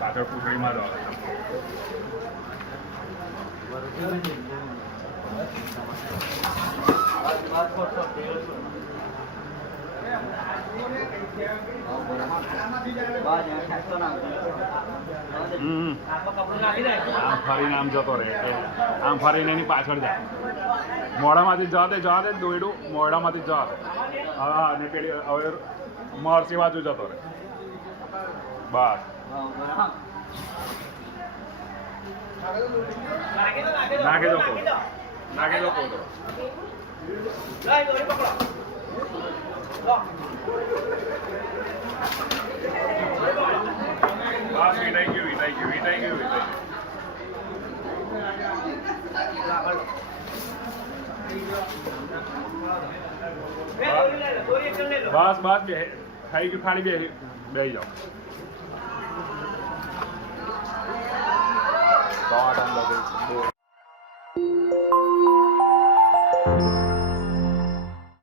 પાછળ પૂછડીમાં જ આવે આમ ફરીને આમ જતો રહે આમ ફરીને એની પાછળ જાય મોઢામાંથી જવા દે દોયડું મોઢામાંથી જવા દે હા અને પેલી હવે મરસી બાજુ જતો રહે બસ નાખી દો કોદરો બસ વીટાઈ ગયું બસ થઈ ગયું ખાલી બેસી જાઓ તો આ ટાઈમ લાગે